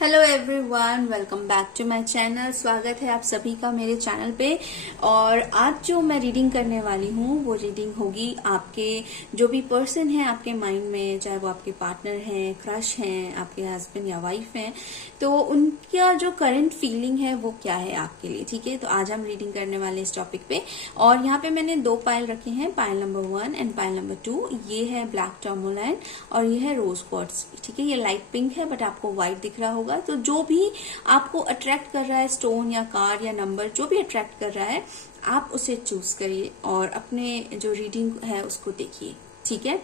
Hello everyone, welcome back to my channel. स्वागत है आप सभी का मेरे चैनल पे। और आज जो मैं रीडिंग करने वाली हूँ वो रीडिंग होगी आपके जो भी पर्सन है आपके माइंड में, चाहे वो आपके पार्टनर हैं, क्रश हैं, आपके हस्बैंड या वाइफ हैं, तो उनका जो करंट फीलिंग है वो क्या है आपके लिए। ठीक है, तो आज हम रीडिंग करने वाले इस टॉपिक पे। और यहाँ पे मैंने दो पायल रखे हैं, pile number 1 and pile number 2। ये है ब्लैक टर्मोलाइन और ये है रोज क्वार्ट्ज। ठीक है, ये लाइट पिंक है बट आपको व्हाइट दिख रहा होगा। तो जो भी आपको अट्रैक्ट कर रहा है, स्टोन या कार्ड या नंबर, जो भी अट्रैक्ट कर रहा है, आप उसे चूज करिए और अपने जो रीडिंग है उसको देखिए। ठीक है,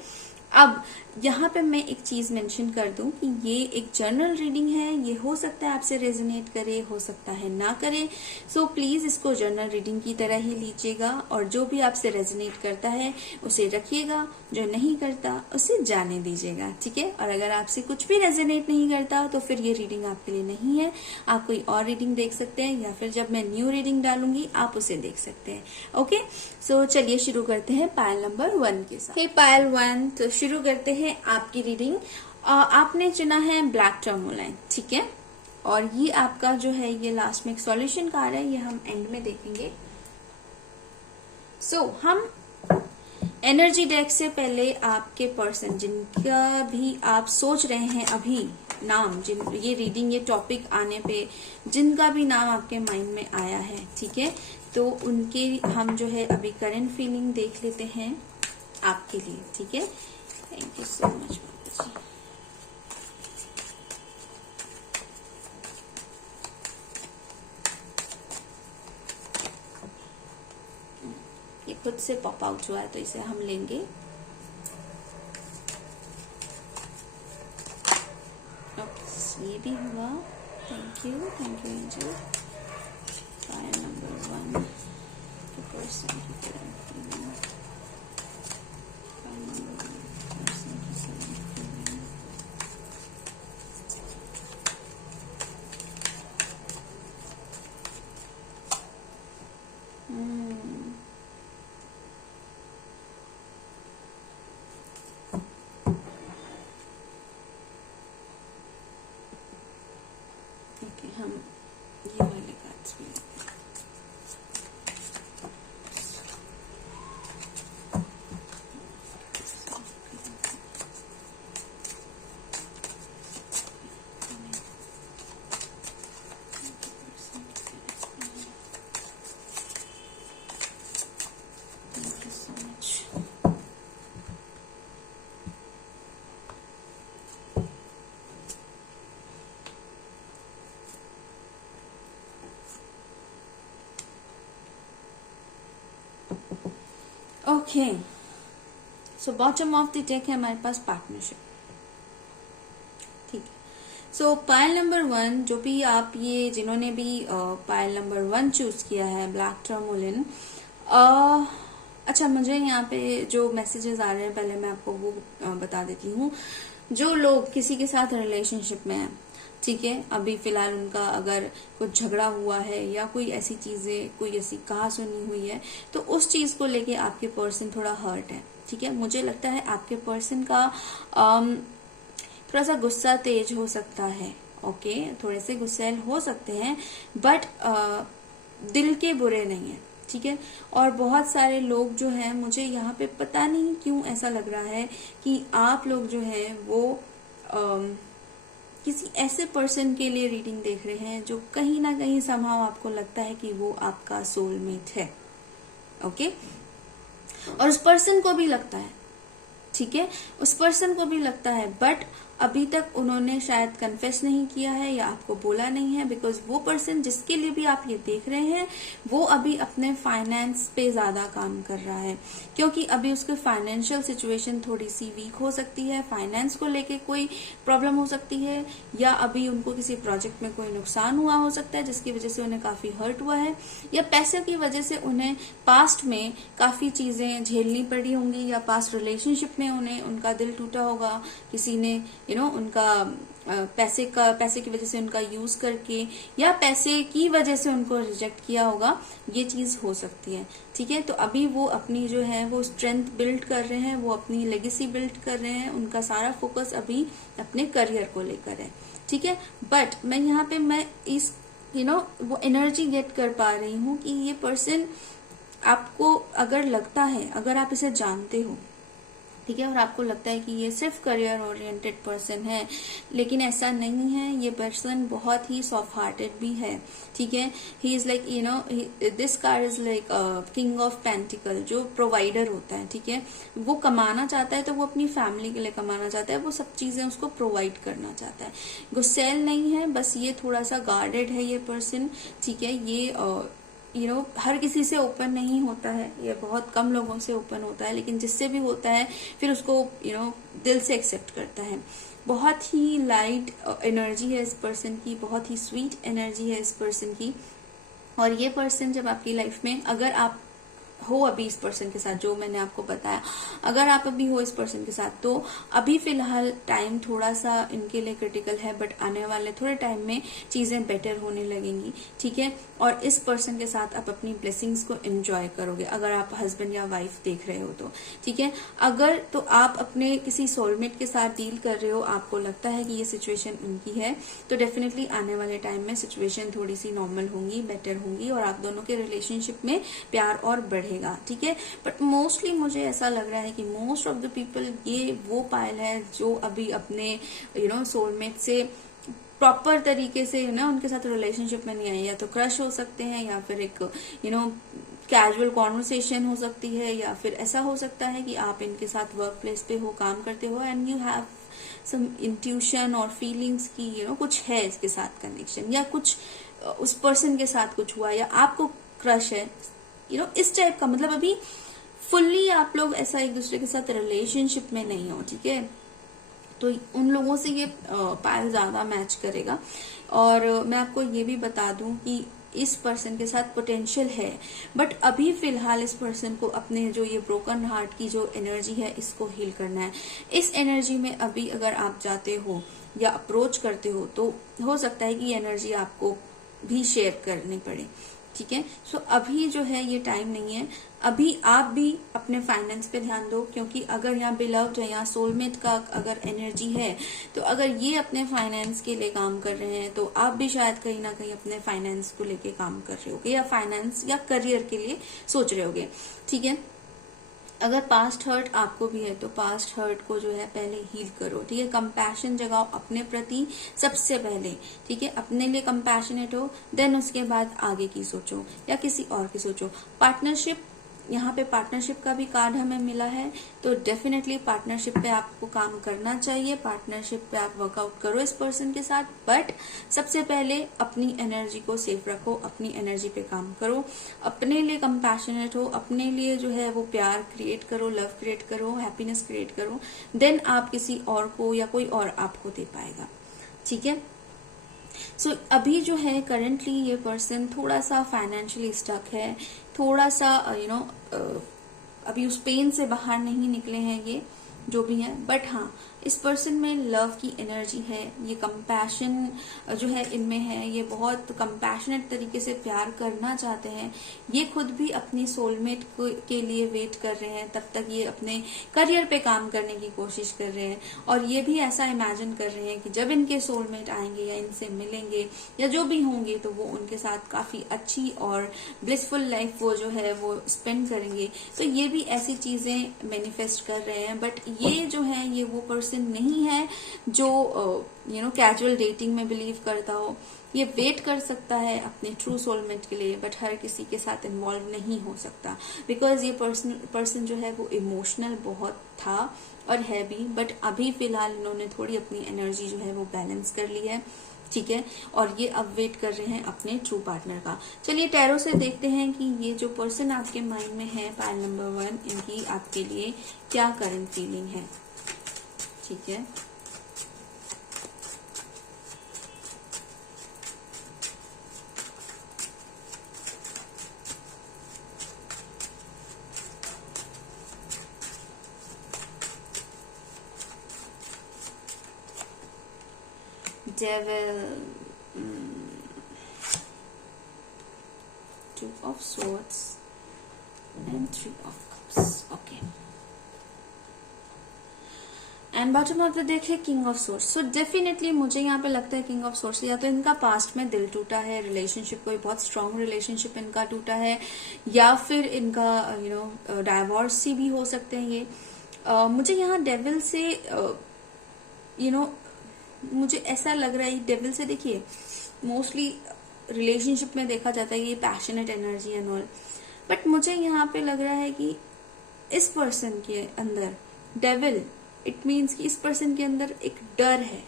अब यहाँ पे मैं एक चीज मेंशन कर दूं कि ये एक जर्नल रीडिंग है। ये हो सकता है आपसे रेजोनेट करे, हो सकता है ना करे। सो प्लीज इसको जर्नल रीडिंग की तरह ही लीजिएगा और जो भी आपसे रेजोनेट करता है उसे रखिएगा, जो नहीं करता उसे जाने दीजिएगा। ठीक है, और अगर आपसे कुछ भी रेजोनेट नहीं करता तो फिर ये रीडिंग आपके लिए नहीं है। आप कोई और रीडिंग देख सकते हैं या फिर जब मैं न्यू रीडिंग डालूंगी आप उसे देख सकते हैं। ओके, सो चलिए शुरू करते हैं पायल नंबर 1 के साथ। हे पायल 1, तो शुरू करते हैं आपकी रीडिंग। आपने चुना है ब्लैक टर्मोलाइन। ठीक है, और ये आपका जो है ये लास्ट में एक सॉल्यूशन कार्ड है, ये हम एंड में देखेंगे। सो हम एनर्जी डेक से पहले आपके पर्सन जिनका भी आप सोच रहे हैं अभी नाम, जिन ये रीडिंग ये टॉपिक आने पे जिनका भी नाम आपके माइंड में आया है, ठीक है, तो उनके हम जो है अभी करंट फीलिंग देख लेते हैं आपके लिए। ठीक है, थैंक यू सो मच बाबा जी। ये खुद से पॉप आउट हुआ है तो इसे हम लेंगे। ये भी हुआ, thank you angel. Pile number 1 the person की current feeling, pile number 1 person की करंट फीलिंग। ओके, हम ये वाले कार्ड्स भी लेते हैं। Thank you so much. Okay, so bottom of the deck है हमारे पास पार्टनरशिप। ठीक है, सो पायल नंबर 1, जो भी आप ये जिन्होंने भी पायल नंबर 1 चूज किया है ब्लैक टर्मोलाइन, अच्छा मुझे यहाँ पे जो मैसेजेस आ रहे हैं पहले मैं आपको वो बता देती हूँ। जो लोग किसी के साथ रिलेशनशिप में हैं, ठीक है, अभी फिलहाल उनका अगर कुछ झगड़ा हुआ है या कोई ऐसी चीजें, कोई ऐसी कहा सुनी हुई है, तो उस चीज को लेके आपके पर्सन थोड़ा हर्ट है। ठीक है, मुझे लगता है आपके पर्सन का थोड़ा सा गुस्सा तेज हो सकता है। ओके, थोड़े से गुस्सैल हो सकते हैं बट दिल के बुरे नहीं है। ठीक है, और बहुत सारे लोग जो हैं, मुझे यहाँ पे पता नहीं क्यों ऐसा लग रहा है कि आप लोग जो है वो किसी ऐसे पर्सन के लिए रीडिंग देख रहे हैं जो कहीं ना कहीं समहाउ आपको लगता है कि वो आपका सोलमेट है। ओके, और उस पर्सन को भी लगता है, ठीक है, उस पर्सन को भी लगता है, बट अभी तक उन्होंने शायद कन्फेस नहीं किया है या आपको बोला नहीं है, बिकॉज वो पर्सन जिसके लिए भी आप ये देख रहे हैं वो अभी अपने फाइनेंस पे ज्यादा काम कर रहा है, क्योंकि अभी उसकी फाइनेंशियल सिचुएशन थोड़ी सी वीक हो सकती है। फाइनेंस को लेके कोई प्रॉब्लम हो सकती है, या अभी उनको किसी प्रोजेक्ट में कोई नुकसान हुआ हो सकता है जिसकी वजह से उन्हें काफी हर्ट हुआ है, या पैसे की वजह से उन्हें पास्ट में काफी चीजें झेलनी पड़ी होंगी, या पास्ट रिलेशनशिप में उन्हें उनका दिल टूटा होगा, किसी ने उनका पैसे की वजह से उनका यूज करके या पैसे की वजह से उनको रिजेक्ट किया होगा, ये चीज हो सकती है। ठीक है, तो अभी वो अपनी जो है वो स्ट्रेंथ बिल्ड कर रहे हैं, वो अपनी लेगेसी बिल्ड कर रहे हैं, उनका सारा फोकस अभी अपने करियर को लेकर है। ठीक है। बट मैं यहाँ पे मैं इस वो एनर्जी गेट कर पा रही हूँ कि ये पर्सन आपको अगर लगता है, अगर आप इसे जानते हो, ठीक है, और आपको लगता है कि ये सिर्फ करियर ओरिएंटेड पर्सन है, लेकिन ऐसा नहीं है। ये पर्सन बहुत ही सॉफ्ट हार्टेड भी है, ठीक है। He is like this card is like king of pentacle, जो प्रोवाइडर होता है, ठीक है। वो कमाना चाहता है तो वो अपनी फैमिली के लिए कमाना चाहता है, वो सब चीजें उसको प्रोवाइड करना चाहता है। गुस्सैल नहीं है, बस ये थोड़ा सा गार्डेड है ये पर्सन, ठीक है। ये हर किसी से ओपन नहीं होता है, ये बहुत कम लोगों से ओपन होता है, लेकिन जिससे भी होता है फिर उसको दिल से एक्सेप्ट करता है। बहुत ही लाइट एनर्जी है इस पर्सन की, बहुत ही स्वीट एनर्जी है इस पर्सन की। और ये पर्सन जब आपकी लाइफ में, अगर आप हो अभी इस पर्सन के साथ, जो मैंने आपको बताया, अगर आप अभी हो इस पर्सन के साथ, तो अभी फिलहाल टाइम थोड़ा सा इनके लिए क्रिटिकल है, बट आने वाले थोड़े टाइम में चीजें बेटर होने लगेंगी, ठीक है। और इस पर्सन के साथ आप अपनी ब्लेसिंग्स को एंजॉय करोगे, अगर आप हस्बैंड या वाइफ देख रहे हो तो, ठीक है। अगर तो आप अपने किसी सोलमेट के साथ डील कर रहे हो, आपको लगता है कि ये सिचुएशन उनकी है, तो डेफिनेटली आने वाले टाइम में सिचुएशन थोड़ी सी नॉर्मल होंगी, बेटर होंगी, और आप दोनों के रिलेशनशिप में प्यार और बढ़ेगा, ठीक है। बट मोस्टली मुझे ऐसा लग रहा है कि मोस्ट ऑफ द पीपल, ये वो पायल है जो अभी अपने सोलमेट से प्रॉपर तरीके से उनके साथ रिलेशनशिप में नहीं आई। या तो क्रश हो सकते हैं, या फिर एक कैजुअल कॉन्वर्सेशन हो सकती है, या फिर ऐसा हो सकता है कि आप इनके साथ वर्क प्लेस पे हो, काम करते हो, and you have some intuition और फीलिंग्स की कुछ है इसके साथ कनेक्शन, या कुछ उस पर्सन के साथ कुछ हुआ, या आपको क्रश है, इस टाइप का। मतलब अभी फुल्ली आप लोग ऐसा एक दूसरे के साथ रिलेशनशिप में नहीं हो, ठीक है। तो उन लोगों से ये पायल ज्यादा मैच करेगा। और मैं आपको ये भी बता दूं कि इस पर्सन के साथ पोटेंशियल है, बट अभी फिलहाल इस पर्सन को अपने जो ये ब्रोकन हार्ट की जो एनर्जी है, इसको हील करना है। इस एनर्जी में अभी अगर आप जाते हो या अप्रोच करते हो, तो हो सकता है कि ये एनर्जी आपको भी शेयर करनी पड़े, ठीक है। सो अभी जो है ये टाइम नहीं है। अभी आप भी अपने फाइनेंस पे ध्यान दो, क्योंकि अगर यहाँ बिलव्ड है, यहाँ सोलमेट का अगर एनर्जी है, तो अगर ये अपने फाइनेंस के लिए काम कर रहे हैं, तो आप भी शायद कहीं ना कहीं अपने फाइनेंस को लेके काम कर रहे होगे, या फाइनेंस या करियर के लिए सोच रहे होगे, ठीक है। अगर पास्ट हर्ट आपको भी है, तो पास्ट हर्ट को जो है पहले हील करो, ठीक है। कंपैशन जगाओ अपने प्रति सबसे पहले, ठीक है। अपने लिए कंपैशनेट हो, देन उसके बाद आगे की सोचो या किसी और की सोचो। पार्टनरशिप, यहाँ पे पार्टनरशिप का भी कार्ड हमें मिला है, तो डेफिनेटली पार्टनरशिप पे आपको काम करना चाहिए, पार्टनरशिप पे आप वर्कआउट करो इस पर्सन के साथ। बट सबसे पहले अपनी एनर्जी को सेफ रखो, अपनी एनर्जी पे काम करो, अपने लिए कंपैशनेट हो, अपने लिए जो है वो प्यार क्रिएट करो, लव क्रिएट करो, हैप्पीनेस क्रिएट करो, देन आप किसी और को या कोई और आपको दे पाएगा, ठीक है। सो अभी जो है करंटली ये पर्सन थोड़ा सा फाइनेंशियली स्टक है, थोड़ा सा अभी उस पेन से बाहर नहीं निकले हैं ये जो भी है। बट हाँ, इस पर्सन में लव की एनर्जी है, ये कंपैशन जो है इनमें है, ये बहुत कंपैशनेट तरीके से प्यार करना चाहते हैं। ये खुद भी अपनी सोलमेट के लिए वेट कर रहे हैं, तब तक ये अपने करियर पे काम करने की कोशिश कर रहे हैं, और ये भी ऐसा इमेजिन कर रहे हैं कि जब इनके सोलमेट आएंगे या इनसे मिलेंगे या जो भी होंगे, तो वो उनके साथ काफी अच्छी और ब्लिसफुल लाइफ वो जो है वो स्पेंड करेंगे। तो ये भी ऐसी चीजें मैनिफेस्ट कर रहे हैं। बट ये जो है, ये वो पर्सन नहीं है जो कैजुअल डेटिंग में बिलीव करता हो। ये वेट कर सकता है अपने ट्रू सोलमेट के लिए, बट हर किसी के साथ इन्वॉल्व नहीं हो सकता, बिकॉज ये पर्सन जो है वो इमोशनल बहुत था और है भी। बट अभी फिलहाल इन्होंने थोड़ी अपनी एनर्जी जो है वो बैलेंस कर ली है, ठीक है। और ये अब वेट कर रहे हैं अपने ट्रू पार्टनर का। चलिए टैरो से देखते हैं कि ये जो पर्सन आपके माइंड में है, पायल नंबर 1, इनकी आपके लिए क्या करंट फीलिंग है, ठीक है। Devil, 2 of Swords and 3 of Cups. Okay. And bottom of the deck है king of swords. So definitely मुझे यहाँ पे लगता है किंग ऑफ सोर्स या तो इनका पास्ट में दिल टूटा है, रिलेशनशिप कोई बहुत स्ट्रांग रिलेशनशिप इनका टूटा है, या फिर इनका डाइवोर्स ही भी हो सकते हैं ये। मुझे यहाँ डेविल से मुझे ऐसा लग रहा है डेविल से, देखिए मोस्टली रिलेशनशिप में देखा जाता है ये passionate energy and all, but मुझे यहाँ पे लग रहा है कि इस पर्सन के अंदर डेविल, इट मीन्स कि इस पर्सन के अंदर एक डर है।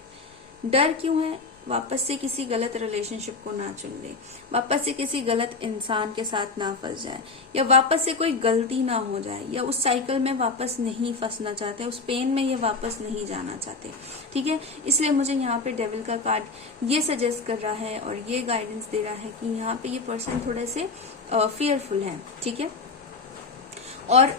डर क्यों है? वापस से किसी गलत रिलेशनशिप को ना चुन ले, वापस से किसी गलत इंसान के साथ ना फंस जाए, या वापस से कोई गलती ना हो जाए, या उस साइकिल में वापस नहीं फंसना चाहते, उस पेन में ये वापस नहीं जाना चाहते। ठीक है, इसलिए मुझे यहाँ पे डेविल का कार्ड ये सजेस्ट कर रहा है और ये गाइडेंस दे रहा है कि यहाँ पे ये पर्सन थोड़े से फियरफुल है। ठीक है, और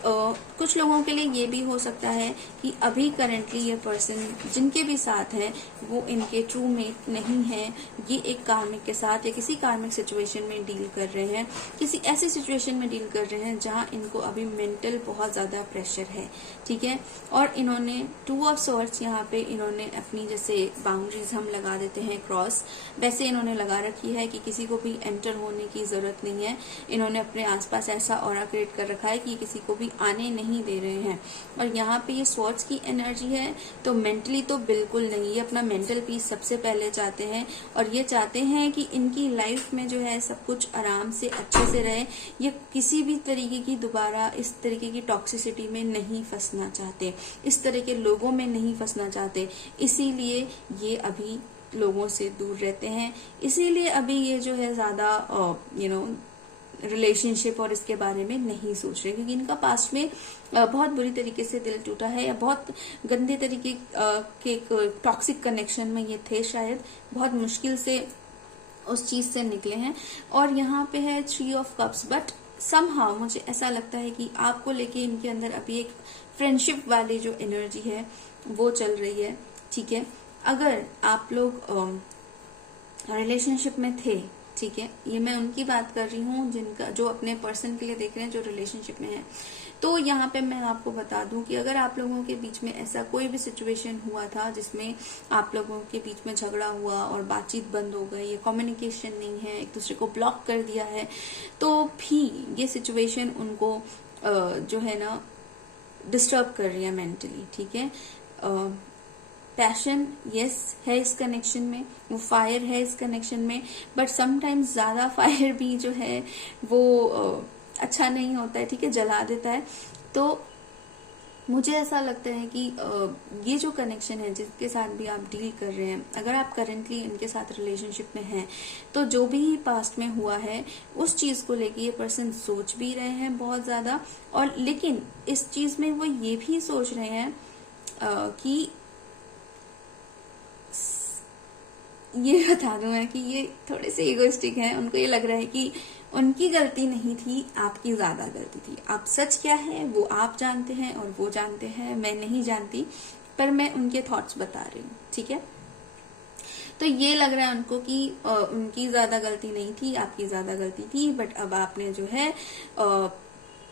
कुछ लोगों के लिए ये भी हो सकता है कि अभी करंटली ये पर्सन जिनके भी साथ है वो इनके ट्रू मेट नहीं है, ये एक कार्मिक के साथ या किसी कार्मिक सिचुएशन में डील कर रहे हैं, किसी ऐसी सिचुएशन में डील कर रहे हैं जहां इनको अभी मेंटल बहुत ज्यादा प्रेशर है। ठीक है, और इन्होंने 2 ऑफ सॉर्ड्स यहाँ पे इन्होंने अपनी जैसे बाउंड्रीज हम लगा देते हैं क्रॉस, वैसे इन्होंने लगा रखी है कि किसी को भी एंटर होने की जरूरत नहीं है। इन्होंने अपने आसपास ऐसा ऑरा क्रिएट कर रखा है कि किसी को भी आने नहीं दे रहे हैं। और यहाँ पे ये स्वॉर्ड्स की एनर्जी है, तो मेंटली तो बिल्कुल नहीं, ये अपना मेंटल पीस सबसे पहले चाहते हैं और ये चाहते हैं कि इनकी लाइफ में जो है सब कुछ आराम से अच्छे से रहे। ये किसी भी तरीके की दोबारा इस तरीके की टॉक्सिसिटी में नहीं फंसना चाहते, इस तरह के लोगों में नहीं फंसना चाहते, इसीलिए ये अभी लोगों से दूर रहते हैं। इसीलिए अभी ये जो है ज्यादा रिलेशनशिप और इसके बारे में नहीं सोच रहे, क्योंकि इनका पास्ट में बहुत बुरी तरीके से दिल टूटा है, या बहुत गंदे तरीके के टॉक्सिक कनेक्शन में ये थे, शायद बहुत मुश्किल से उस चीज से निकले हैं। और यहाँ पे है 3 ऑफ कप्स, बट समहाउ मुझे ऐसा लगता है कि आपको लेके इनके अंदर अभी एक फ्रेंडशिप वाली जो एनर्जी है वो चल रही है। ठीक है, अगर आप लोग रिलेशनशिप में थे, ठीक है, ये मैं उनकी बात कर रही हूँ जिनका जो अपने पर्सन के लिए देख रहे हैं जो रिलेशनशिप में है, तो यहाँ पे मैं आपको बता दूं कि अगर आप लोगों के बीच में ऐसा कोई भी सिचुएशन हुआ था जिसमें आप लोगों के बीच में झगड़ा हुआ और बातचीत बंद हो गई, ये कम्युनिकेशन नहीं है, एक दूसरे को ब्लॉक कर दिया है, तो भी ये सिचुएशन उनको जो है ना डिस्टर्ब कर रही है मेंटली। ठीक है, पैशन यस है इस कनेक्शन में, वो फायर है इस कनेक्शन में, बट समटाइम्स ज्यादा फायर भी जो है वो अच्छा नहीं होता है। ठीक है, जला देता है। तो मुझे ऐसा लगता है कि ये जो कनेक्शन है जिसके साथ भी आप डील कर रहे हैं, अगर आप करेंटली इनके साथ रिलेशनशिप में हैं, तो जो भी पास्ट में हुआ है उस चीज को लेके ये पर्सन सोच भी रहे हैं बहुत ज्यादा, और लेकिन इस चीज में वो ये भी सोच रहे हैं कि ये बता दूं मैं कि ये थोड़े से इगोइस्टिक हैं। उनको ये लग रहा है कि उनकी गलती नहीं थी, आपकी ज्यादा गलती थी। आप सच क्या है वो आप जानते हैं और वो जानते हैं, मैं नहीं जानती, पर मैं उनके थॉट्स बता रही हूँ। ठीक है, तो ये लग रहा है उनको कि उनकी ज्यादा गलती नहीं थी, आपकी ज्यादा गलती थी, बट अब आपने जो है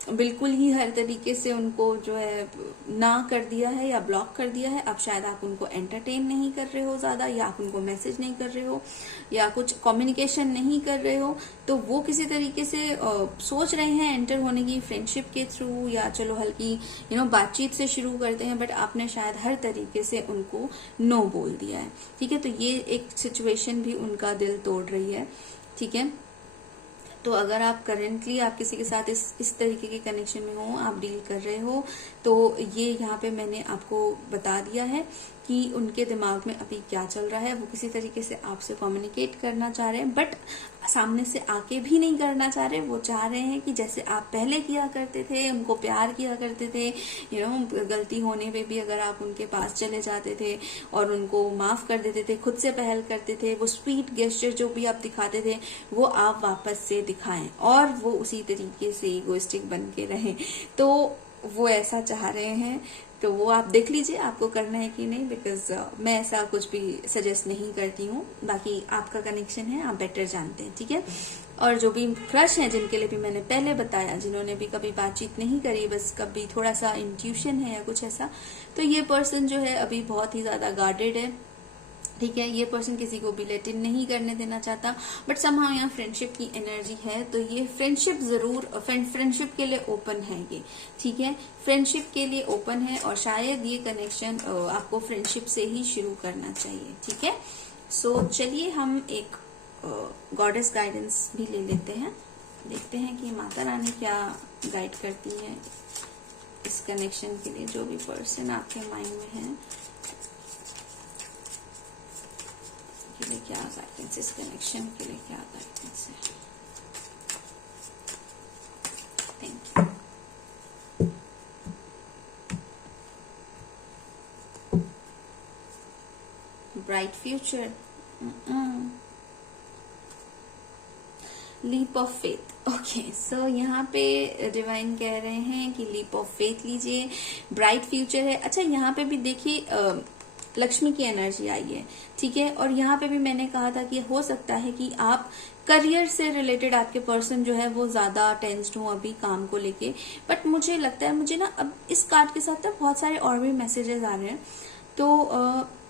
बिल्कुल ही हर तरीके से उनको जो है ना कर दिया है या ब्लॉक कर दिया है। अब शायद आप उनको एंटरटेन नहीं कर रहे हो ज्यादा, या आप उनको मैसेज नहीं कर रहे हो, या कुछ कम्युनिकेशन नहीं कर रहे हो, तो वो किसी तरीके से सोच रहे हैं एंटर होने की फ्रेंडशिप के थ्रू, या चलो हल्की बातचीत से शुरू करते हैं, बट आपने शायद हर तरीके से उनको नो बोल दिया है। ठीक है, तो ये एक सिचुएशन भी उनका दिल तोड़ रही है। ठीक है, तो अगर आप करेंटली आप किसी के साथ इस तरीके के कनेक्शन में हो, आप डील कर रहे हो, तो ये यहाँ पे मैंने आपको बता दिया है कि उनके दिमाग में अभी क्या चल रहा है। वो किसी तरीके से आपसे कम्युनिकेट करना चाह रहे हैं, बट सामने से आके भी नहीं करना चाह रहे। वो चाह रहे हैं कि जैसे आप पहले किया करते थे, उनको प्यार किया करते थे, गलती होने पे भी अगर आप उनके पास चले जाते थे और उनको माफ कर देते थे, खुद से पहल करते थे, वो स्वीट गेस्चर जो भी आप दिखाते थे वो आप वापस से दिखाएं, और वो उसी तरीके से इगोइस्टिक बन के रहें। तो वो ऐसा चाह रहे हैं। तो वो आप देख लीजिए आपको करना है कि नहीं, बिकॉज मैं ऐसा कुछ भी सजेस्ट नहीं करती हूँ। बाकी आपका कनेक्शन है, आप बेटर जानते हैं, ठीक है। और जो भी क्रश हैं, जिनके लिए भी मैंने पहले बताया, जिन्होंने भी कभी बातचीत नहीं करी, बस कभी थोड़ा सा इंट्यूशन है या कुछ ऐसा, तो ये पर्सन जो है अभी बहुत ही ज्यादा गार्डेड है, ठीक है। ये पर्सन किसी को भी लेट इन नहीं करने देना चाहता, बट समहाउ यहाँ फ्रेंडशिप की एनर्जी है, तो ये फ्रेंडशिप जरूर फ्रेंडशिप के लिए ओपन है ये, ठीक है। फ्रेंडशिप के लिए ओपन है और शायद ये कनेक्शन आपको फ्रेंडशिप से ही शुरू करना चाहिए, ठीक है। सो चलिए हम एक गॉडेस गाइडेंस भी ले लेते हैं, देखते हैं कि माता रानी क्या गाइड करती है इस कनेक्शन के लिए। जो भी पर्सन आपके माइंड में है के लिए क्या गाइडेंस, इस कनेक्शन के लिए क्या गाइडेंस है। Thank you. Bright future, leap of faith. Okay, so यहाँ पे डिवाइन कह रहे हैं कि लीप ऑफ फेथ लीजिए, ब्राइट फ्यूचर है। अच्छा, यहाँ पे भी देखिए लक्ष्मी की एनर्जी आई है, ठीक है। और यहाँ पे भी मैंने कहा था कि हो सकता है कि आप करियर से रिलेटेड आपके पर्सन जो है वो ज्यादा टेंस्ड हो अभी काम को लेके, बट मुझे लगता है, मुझे ना अब इस कार्ड के साथ ना बहुत सारे और भी मैसेजेस आ रहे हैं। तो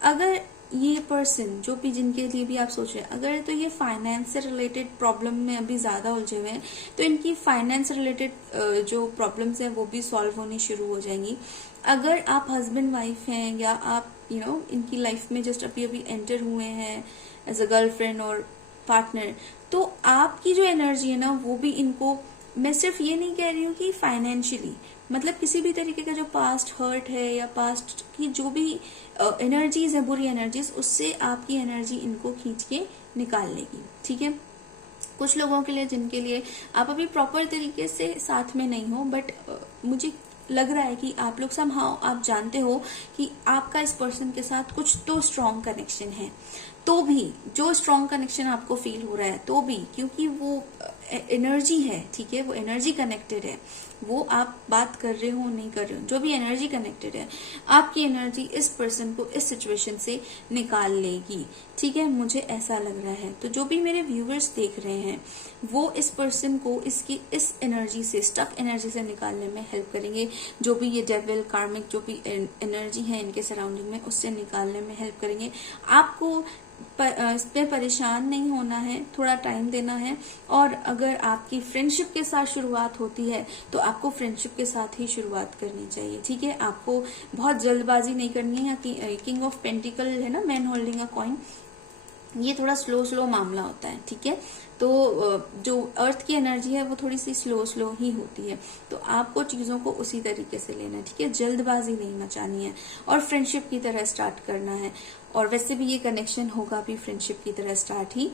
अगर ये पर्सन जो भी, जिनके लिए भी आप सोच रहे हैं, अगर तो ये फाइनेंस से रिलेटेड प्रॉब्लम में अभी ज्यादा उलझे हुए हैं, तो इनकी फाइनेंस रिलेटेड जो प्रॉब्लम्स हैं वो भी सॉल्व होनी शुरू हो जाएंगी। अगर आप हस्बैंड वाइफ हैं या आप इनकी लाइफ में जस्ट अभी अभी एंटर हुए हैं एज अ गर्लफ्रेंड और पार्टनर, तो आपकी जो एनर्जी है ना वो भी इनको, मैं सिर्फ ये नहीं कह रही हूँ कि फाइनेंशियली, मतलब किसी भी तरीके का जो पास्ट हर्ट है या पास्ट की जो भी एनर्जीज है, बुरी एनर्जीज, उससे आपकी एनर्जी इनको खींच के निकाल लेगी, ठीक है। कुछ लोगों के लिए, जिनके लिए आप अभी प्रॉपर तरीके से साथ में नहीं हो, बट मुझे लग रहा है कि आप लोग समहाउ आप जानते हो कि आपका इस पर्सन के साथ कुछ तो स्ट्रॉन्ग कनेक्शन है, तो भी जो स्ट्रॉन्ग कनेक्शन आपको फील हो रहा है, तो भी क्योंकि वो एनर्जी है, ठीक है, वो एनर्जी कनेक्टेड है, वो आप बात कर रहे हो नहीं कर रहे हो, जो भी एनर्जी कनेक्टेड है, आपकी एनर्जी इस पर्सन को इस सिचुएशन से निकाल लेगी, ठीक है, मुझे ऐसा लग रहा है। तो जो भी मेरे व्यूअर्स देख रहे हैं वो इस पर्सन को इसकी इस एनर्जी से, स्टक एनर्जी से निकालने में हेल्प करेंगे। जो भी ये डेविल, कार्मिक जो भी एनर्जी है इनके सराउंडिंग में, उससे निकालने में हेल्प करेंगे। आपको इस पे परेशान नहीं होना है, थोड़ा टाइम देना है। और अगर आपकी फ्रेंडशिप के साथ शुरुआत होती है तो आपको फ्रेंडशिप के साथ ही शुरुआत करनी चाहिए, ठीक है। आपको बहुत जल्दबाजी नहीं करनी है। किंग ऑफ पेंटिकल है ना, मैन होल्डिंग अ कॉइन, ये थोड़ा स्लो मामला होता है, ठीक है। तो जो अर्थ की एनर्जी है वो थोड़ी सी स्लो ही होती है, तो आपको चीजों को उसी तरीके से लेना है, ठीक है। जल्दबाजी नहीं मचानी है और फ्रेंडशिप की तरह स्टार्ट करना है। और वैसे भी ये कनेक्शन होगा भी फ्रेंडशिप की तरह स्टार्ट ही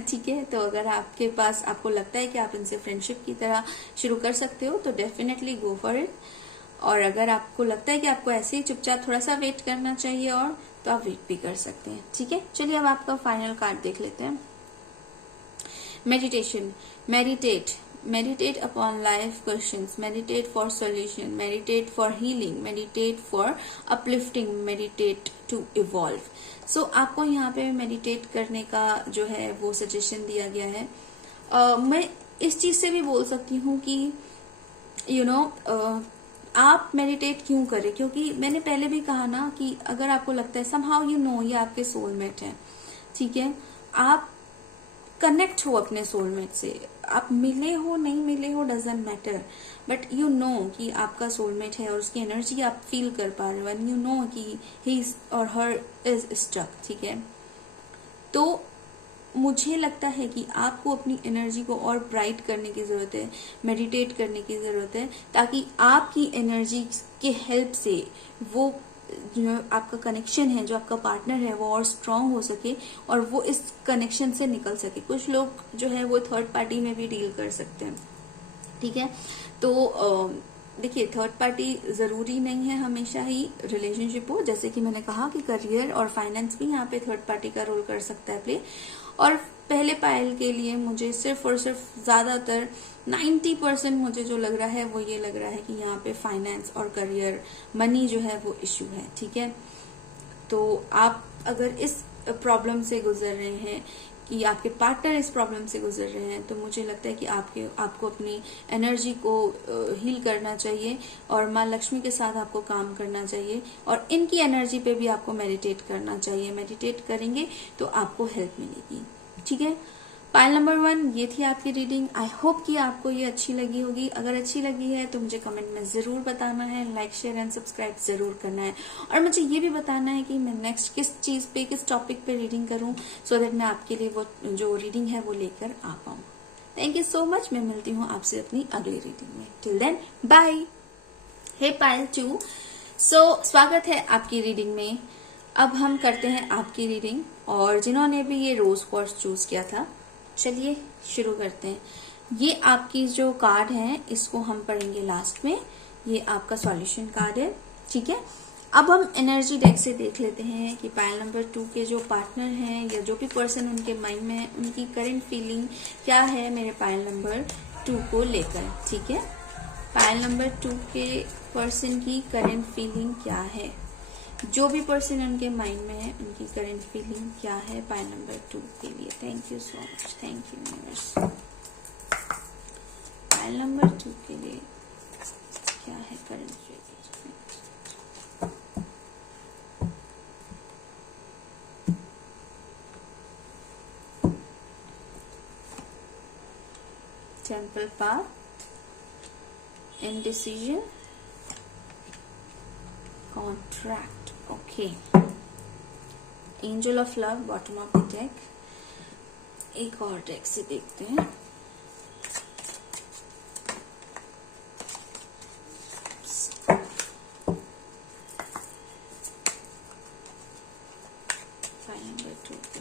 ठीक है। तो अगर आपके पास, आपको लगता है कि आप इनसे फ्रेंडशिप की तरह शुरू कर सकते हो, तो डेफिनेटली गो फॉर इट। और अगर आपको लगता है कि आपको ऐसे ही चुपचाप थोड़ा सा वेट करना चाहिए, और तो आप वेट भी कर सकते हैं, ठीक है। चलिए अब आपका फाइनल कार्ड देख लेते हैं। Meditation, meditate upon life questions, meditate for solution, meditate for healing, meditate for uplifting, meditate to evolve. So आपको यहाँ पे मेडिटेट करने का जो है वो सजेशन दिया गया है। मैं इस चीज से भी बोल सकती हूँ कि आप मेडिटेट क्यों करें, क्योंकि मैंने पहले भी कहा ना कि अगर आपको लगता है समहाउ ये आपके सोलमेट है, ठीक है, आप कनेक्ट हो अपने सोलमेट से, आप मिले हो नहीं मिले हो doesn't matter, but you know कि आपका सोलमेट है और उसकी एनर्जी आप फील कर पा रहे हो, एंड यू नो कि ही और हर इज स्टक, ठीक है। तो मुझे लगता है कि आपको अपनी एनर्जी को और ब्राइट करने की जरूरत है, मेडिटेट करने की जरूरत है, ताकि आपकी एनर्जी के हेल्प से वो जो आपका कनेक्शन है, जो आपका पार्टनर है, वो और स्ट्रांग हो सके और वो इस कनेक्शन से निकल सके। कुछ लोग जो है वो थर्ड पार्टी में भी डील कर सकते हैं, ठीक है। तो देखिए, थर्ड पार्टी जरूरी नहीं है हमेशा ही रिलेशनशिप हो, जैसे कि मैंने कहा कि करियर और फाइनेंस भी यहाँ पे थर्ड पार्टी का रोल कर सकता है प्ले। और पहले पायल के लिए मुझे सिर्फ और सिर्फ ज्यादातर 90% मुझे जो लग रहा है वो ये लग रहा है कि यहाँ पे फाइनेंस और करियर मनी जो है वो इश्यू है। ठीक है, तो आप अगर इस प्रॉब्लम से गुजर रहे हैं कि आपके पार्टनर इस प्रॉब्लम से गुजर रहे हैं, तो मुझे लगता है कि आपको अपनी एनर्जी को हील करना चाहिए और माँ लक्ष्मी के साथ आपको काम करना चाहिए और इनकी एनर्जी पे भी आपको मेडिटेट करना चाहिए। मेडिटेट करेंगे तो आपको हेल्प मिलेगी। ठीक है, पायल नंबर 1 ये थी आपकी रीडिंग। आई होप कि आपको ये अच्छी लगी होगी। अगर अच्छी लगी है तो मुझे कमेंट में जरूर बताना है, लाइक शेयर एंड सब्सक्राइब जरूर करना है और मुझे ये भी बताना है कि मैं नेक्स्ट किस चीज पे, किस टॉपिक पे रीडिंग करूं, सो दैट मैं आपके लिए वो जो रीडिंग है वो लेकर आ पाऊं। Thank you so much. मैं मिलती हूँ आपसे अपनी अगली रीडिंग में। Till then bye. Hey pile 2, स्वागत है आपकी रीडिंग में। अब हम करते हैं आपकी रीडिंग और जिन्होंने भी ये रोज क्वार्ट्ज चूज किया था, चलिए शुरू करते हैं। ये आपकी जो कार्ड है इसको हम पढ़ेंगे लास्ट में। ये आपका सॉल्यूशन कार्ड है। ठीक है, अब हम एनर्जी डेक से देख लेते हैं कि पायल नंबर 2 के जो पार्टनर हैं या जो भी पर्सन उनके माइंड में है, उनकी करंट फीलिंग क्या है मेरे पायल नंबर 2 को लेकर। ठीक है, पायल नंबर 2 के पर्सन की करंट फीलिंग क्या है, जो भी पर्सन उनके माइंड में है उनकी करंट फीलिंग क्या है पायल नंबर 2 के लिए। Thank you so much, thank you universe. Pile number 2 के लिए क्या है current feeling. Temple path, indecision, contract. Okay, angel of love bottom of the deck. एक और डेक से देखते हैं। फाइल नंबर 2 के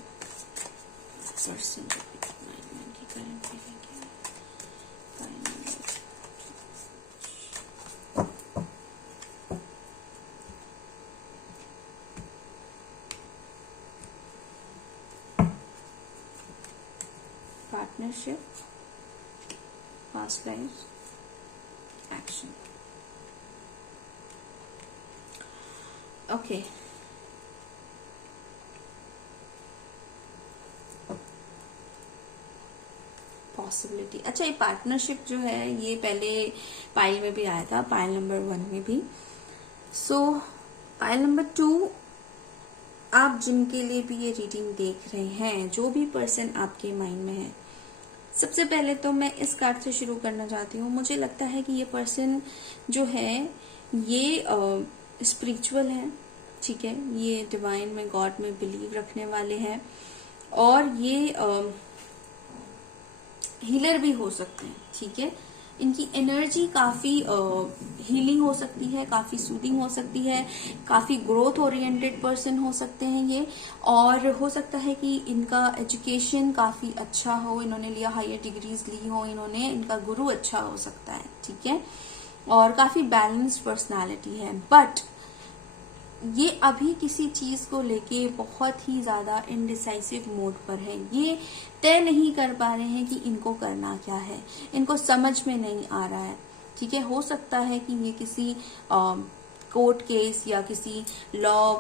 पर्सन की करंट फीलिंग क्या है। File number partnership, past lives, action. Okay. Possibility. अच्छा, ये पार्टनरशिप जो है ये पहले पायल में भी आया था, पायल नंबर 1 में भी। पायल नंबर 2, आप जिनके लिए भी ये रीडिंग देख रहे हैं, जो भी पर्सन आपके माइंड में है, सबसे पहले तो मैं इस कार्ड से शुरू करना चाहती हूँ। मुझे लगता है कि ये पर्सन जो है ये स्पिरिचुअल है। ठीक है, ये डिवाइन में, गॉड में बिलीव रखने वाले हैं और ये हीलर भी हो सकते हैं। ठीक है, इनकी एनर्जी काफी हीलिंग हो सकती है, काफी सूदिंग हो सकती है, काफी ग्रोथ ओरिएंटेड पर्सन हो सकते हैं ये। और हो सकता है कि इनका एजुकेशन काफी अच्छा हो, इन्होंने लिया हायर डिग्रीज ली हो, इनका गुरु अच्छा हो सकता है। ठीक है, और काफी बैलेंस्ड पर्सनालिटी है। बट ये अभी किसी चीज को लेके बहुत ही ज्यादा इनडिसाइसिव मोड पर है। ये तय नहीं कर पा रहे हैं कि इनको करना क्या है, इनको समझ में नहीं आ रहा है। ठीक है, हो सकता है कि ये किसी कोर्ट केस या किसी लॉ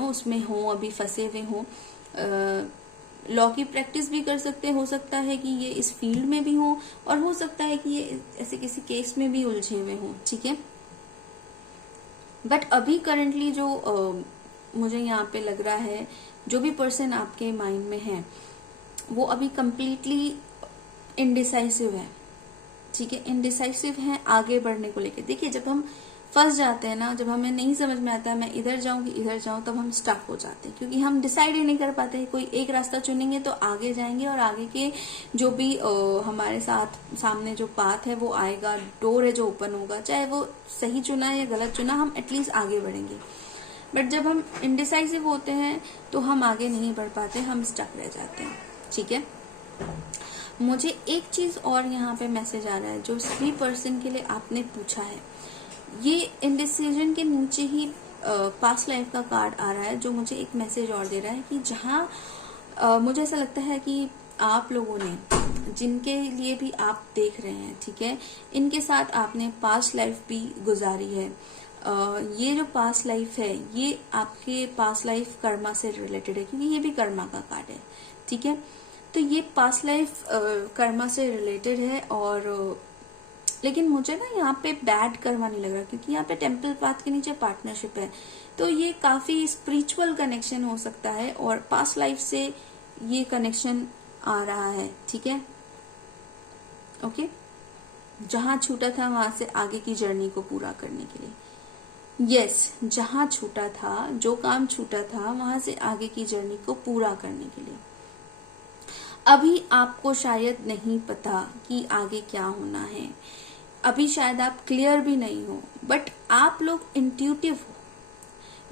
उसमें हो, अभी फंसे हुए हो। लॉ की प्रैक्टिस भी कर सकते हैं, हो सकता है कि ये इस फील्ड में भी हो और हो सकता है कि ये ऐसे किसी केस में भी उलझे हुए हो। ठीक है, बट अभी करंटली जो मुझे यहाँ पे लग रहा है, जो भी पर्सन आपके माइंड में है वो अभी कंप्लीटली इनडिसाइसिव है। ठीक है, इनडिसाइसिव है आगे बढ़ने को लेकर। देखिए, जब हम फंस जाते हैं ना, जब हमें नहीं समझ में आता है मैं इधर जाऊं कि इधर जाऊं, तब हम स्टक हो जाते हैं, क्योंकि हम डिसाइड ही नहीं कर पाते। कोई एक रास्ता चुनेंगे तो आगे जाएंगे और आगे के जो भी हमारे साथ सामने जो पाथ है वो आएगा, डोर है जो ओपन होगा, चाहे वो सही चुना या गलत चुना, हम एटलीस्ट आगे बढ़ेंगे। बट जब हम इनडिसाइसिव होते हैं तो हम आगे नहीं बढ़ पाते, हम स्टक रह जाते हैं। ठीक है, मुझे एक चीज और यहाँ पे मैसेज आ रहा है, जो सभी पर्सन के लिए आपने पूछा है। ये इनडिसीजन के नीचे ही पास्ट लाइफ का कार्ड आ रहा है, जो मुझे एक मैसेज और दे रहा है कि जहाँ मुझे ऐसा लगता है कि आप लोगों ने, जिनके लिए भी आप देख रहे हैं, ठीक है, इनके साथ आपने पास्ट लाइफ भी गुजारी है। ये जो पास्ट लाइफ है ये आपके पास्ट लाइफ कर्मा से रिलेटेड है, क्योंकि ये भी कर्मा का कार्ड है, ठीक है। तो ये पास्ट लाइफ कर्मा से रिलेटेड है, और लेकिन मुझे ना यहाँ पे बैड कर्मा नहीं लग रहा, क्योंकि यहाँ पे टेम्पल पाथ के नीचे पार्टनरशिप है। तो ये काफी स्पिरिचुअल कनेक्शन हो सकता है, और पास्ट लाइफ से ये कनेक्शन आ रहा है, ठीक है, ओके। जहां छूटा था वहां से आगे की जर्नी को पूरा करने के लिए, यस, जहां छूटा था, जो काम छूटा था वहां से आगे की जर्नी को पूरा करने के लिए। अभी आपको शायद नहीं पता कि आगे क्या होना है, अभी शायद आप क्लियर भी नहीं हो, बट आप लोग इंट्यूटिव हो।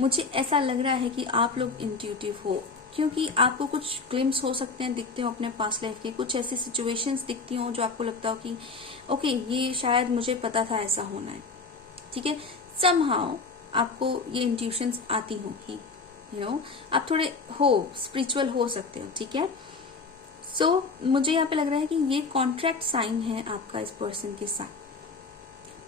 मुझे ऐसा लग रहा है कि आप लोग इंट्यूटिव हो, क्योंकि आपको कुछ ग्लिम्स हो सकते हैं, दिखते हो अपने पास्ट लाइफ के, कुछ ऐसी सिचुएशंस दिखती हो जो आपको लगता हो कि ओके, ये शायद मुझे पता था ऐसा होना है, ठीक है। समहाउ आपको ये इंट्यूशंस आती हो कि आप थोड़े स्पिरिचुअल हो सकते हो, ठीक है। सो मुझे यहाँ पे लग रहा है कि ये कॉन्ट्रैक्ट साइन है आपका इस पर्सन के साथ,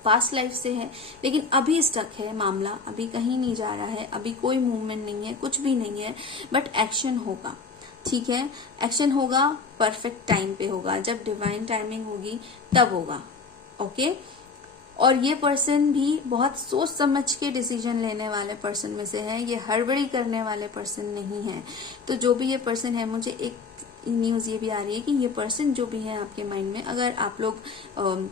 पास्ट लाइफ से है, लेकिन अभी स्टक है मामला, अभी कहीं नहीं जा रहा है, अभी कोई मूवमेंट नहीं है, कुछ भी नहीं है, बट एक्शन होगा, ठीक है। एक्शन होगा, परफेक्ट टाइम पे होगा, जब डिवाइन टाइमिंग होगी तब होगा, ओके। और ये पर्सन भी बहुत सोच समझ के डिसीजन लेने वाले पर्सन में से है, ये हड़बड़ी करने वाले पर्सन नहीं है। तो जो भी ये पर्सन है, मुझे एक न्यूज ये भी आ रही है कि ये पर्सन जो भी है आपके माइंड में, अगर आप लोग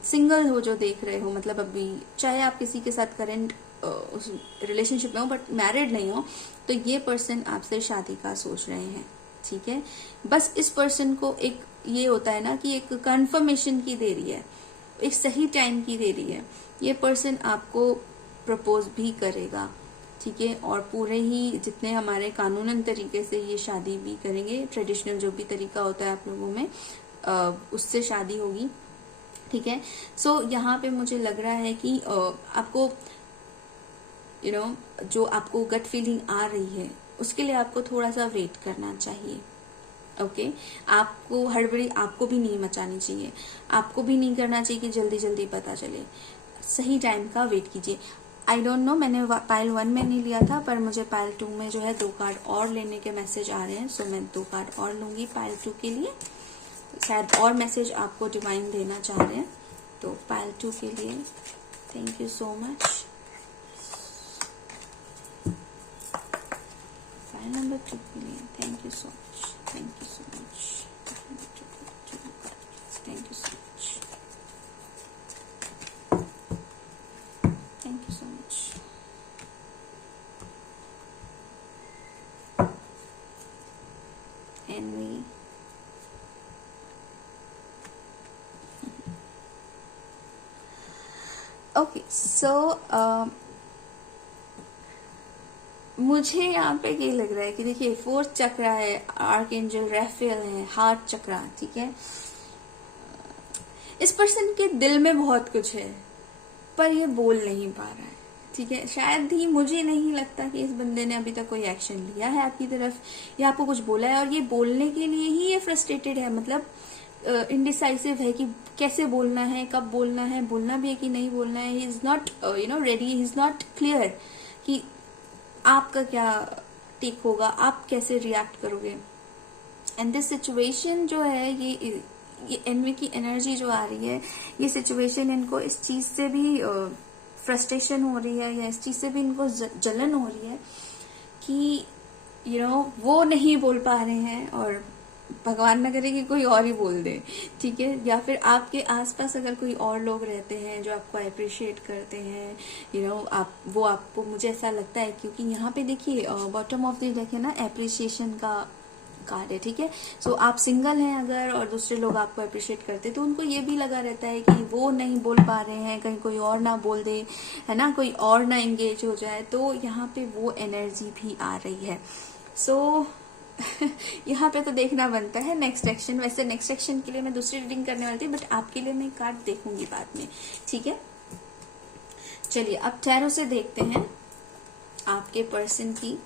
सिंगल हो, जो देख रहे हो, मतलब अभी चाहे आप किसी के साथ करंट उस रिलेशनशिप में हो बट मैरिड नहीं हो, तो ये पर्सन आपसे शादी का सोच रहे हैं, ठीक है। बस इस पर्सन को एक ये होता है ना कि एक कंफर्मेशन की देरी है, एक सही टाइम की देरी है। ये पर्सन आपको प्रपोज भी करेगा, ठीक है, और पूरे ही जितने हमारे कानूनन तरीके से ये शादी भी करेंगे, ट्रेडिशनल जो भी तरीका होता है आप लोगों में, उससे शादी होगी, ठीक है। सो यहाँ पे मुझे लग रहा है कि आपको जो आपको गट फीलिंग आ रही है उसके लिए आपको थोड़ा सा वेट करना चाहिए, ओके। आपको हड़बड़ी आपको भी नहीं मचानी चाहिए, आपको भी नहीं करना चाहिए कि जल्दी जल्दी पता चले, सही टाइम का वेट कीजिए। आई डोंट नो, मैंने पाइल 1 में नहीं लिया था, पर मुझे पाइल 2 में जो है 2 कार्ड और लेने के मैसेज आ रहे हैं, सो मैं 2 कार्ड और लूंगी पाइल 2 के लिए। शायद और मैसेज आपको डिवाइन देना चाह रहे हैं, तो पाइल 2 के लिए thank you so much. Pile number 2 के लिए thank you so much, thank you so much, thank you so much, thank you so much. Henry, okay. सो मुझे यहाँ पे ये लग रहा है कि देखिए 4th चक्र है, आर्क एंजल राफेल है, हार्ट चक्र, ठीक है। इस पर्सन के दिल में बहुत कुछ है, पर ये बोल नहीं पा रहा है, ठीक है। शायद ही, मुझे नहीं लगता कि इस बंदे ने अभी तक कोई एक्शन लिया है आपकी तरफ, या आपको कुछ बोला है, और ये बोलने के लिए ही ये फ्रस्ट्रेटेड है, मतलब इनडिसाइसिव है कि कैसे बोलना है, कब बोलना है, बोलना भी है कि नहीं बोलना है। He is not ready, he is not clear कि आपका क्या टेक होगा, आप कैसे रिएक्ट करोगे। एंड दिस सिचुएशन जो है, ये एनवी की एनर्जी जो आ रही है, ये सिचुएशन इनको इस चीज से भी फ्रस्ट्रेशन हो रही है, या इस चीज से भी इनको जलन हो रही है कि वो नहीं बोल पा रहे हैं, और भगवान न करे कि कोई और ही बोल दे, ठीक है। या फिर आपके आसपास अगर कोई और लोग रहते हैं जो आपको अप्रिशिएट करते हैं, वो आपको, मुझे ऐसा लगता है, क्योंकि यहाँ पे देखिए बॉटम ऑफ द डेक है ना, एप्रिसिएशन का कार्ड है, ठीक है। सो आप सिंगल हैं अगर, और दूसरे लोग आपको अप्रिशिएट करते, तो उनको ये भी लगा रहता है कि वो नहीं बोल पा रहे हैं, कहीं कोई और ना बोल दे, है ना, कोई और ना एंगेज हो जाए, तो यहाँ पे वो एनर्जी भी आ रही है। सो यहाँ पे तो देखना बनता है नेक्स्ट एक्शन। वैसे नेक्स्ट एक्शन के लिए मैं दूसरी रीडिंग करने वाली थी, बट आपके लिए मैं कार्ड देखूंगी बाद में, ठीक है। चलिए अब टैरो से देखते हैं आपके पर्सन की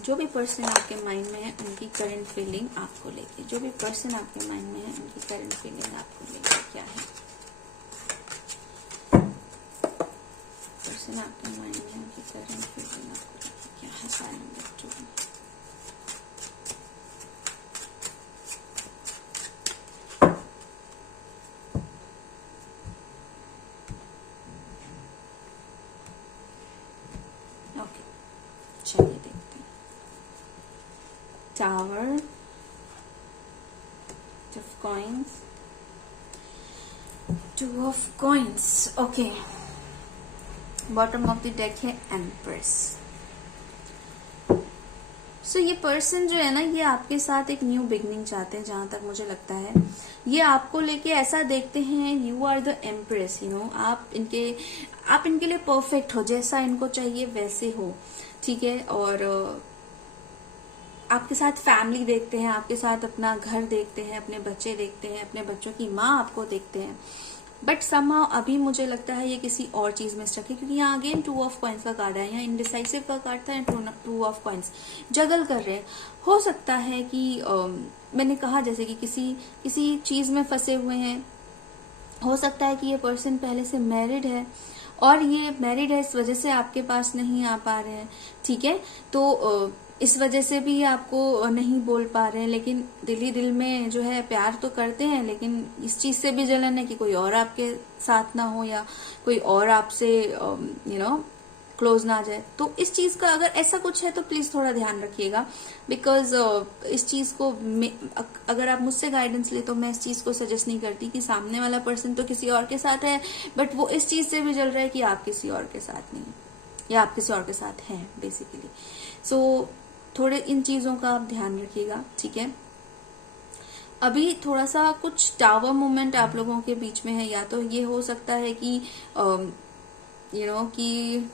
जो भी पर्सन आपके माइंड में है उनकी करंट फीलिंग आपको लेके, जो भी पर्सन आपके माइंड में है उनकी करंट फीलिंग आपको लेके क्या है। पर्सन आपके माइंड में है उनकी करंट फीलिंग आपको लेके क्या है। File number 2। ओके, चलिए देखते हैं। Tower, two of coins, two of coins. Okay, bottom of the deck है एम्प्रेस। सो ये पर्सन जो है ना, ये आपके साथ एक न्यू बिगनिंग चाहते हैं, जहां तक मुझे लगता है। ये आपको लेके ऐसा देखते हैं, you are the empress, you know, आप इनके लिए परफेक्ट हो, जैसा इनको चाहिए वैसे हो, ठीक है। और आपके साथ फैमिली देखते हैं, आपके साथ अपना घर देखते हैं, अपने बच्चे देखते हैं, अपने बच्चों की माँ आपको देखते हैं। बट समहाउ अभी मुझे लगता है ये किसी और चीज में स्टक है, क्योंकि यहाँ अगेन 2 ऑफ कॉइंस का कार्ड है, यहाँ इनडिसाइसिव का कार्ड था, 2 ऑफ कॉइंस जगल कर रहे हैं। हो सकता है कि मैंने कहा जैसे कि किसी चीज में फंसे हुए हैं। हो सकता है कि ये पर्सन पहले से मैरिड है, और ये मैरिड है इस वजह से आपके पास नहीं आ पा रहे हैं, ठीक है। तो इस वजह से भी आपको नहीं बोल पा रहे हैं, लेकिन दिल ही दिल में जो है प्यार तो करते हैं, लेकिन इस चीज से भी जलन है कि कोई और आपके साथ ना हो, या कोई और आपसे क्लोज ना आ जाए। तो इस चीज का अगर ऐसा कुछ है तो प्लीज थोड़ा ध्यान रखिएगा, बिकॉज इस चीज को अगर आप मुझसे गाइडेंस ले तो मैं इस चीज को सजेस्ट नहीं करती कि सामने वाला पर्सन तो किसी और के साथ है, बट वो इस चीज से भी जल रहा है कि आप किसी और के साथ नहीं, या आप किसी और के साथ हैं बेसिकली। सो थोड़े इन चीजों का आप ध्यान रखिएगा, ठीक है। अभी थोड़ा सा कुछ टावर मूवमेंट आप लोगों के बीच में है, या तो ये हो सकता है कि कि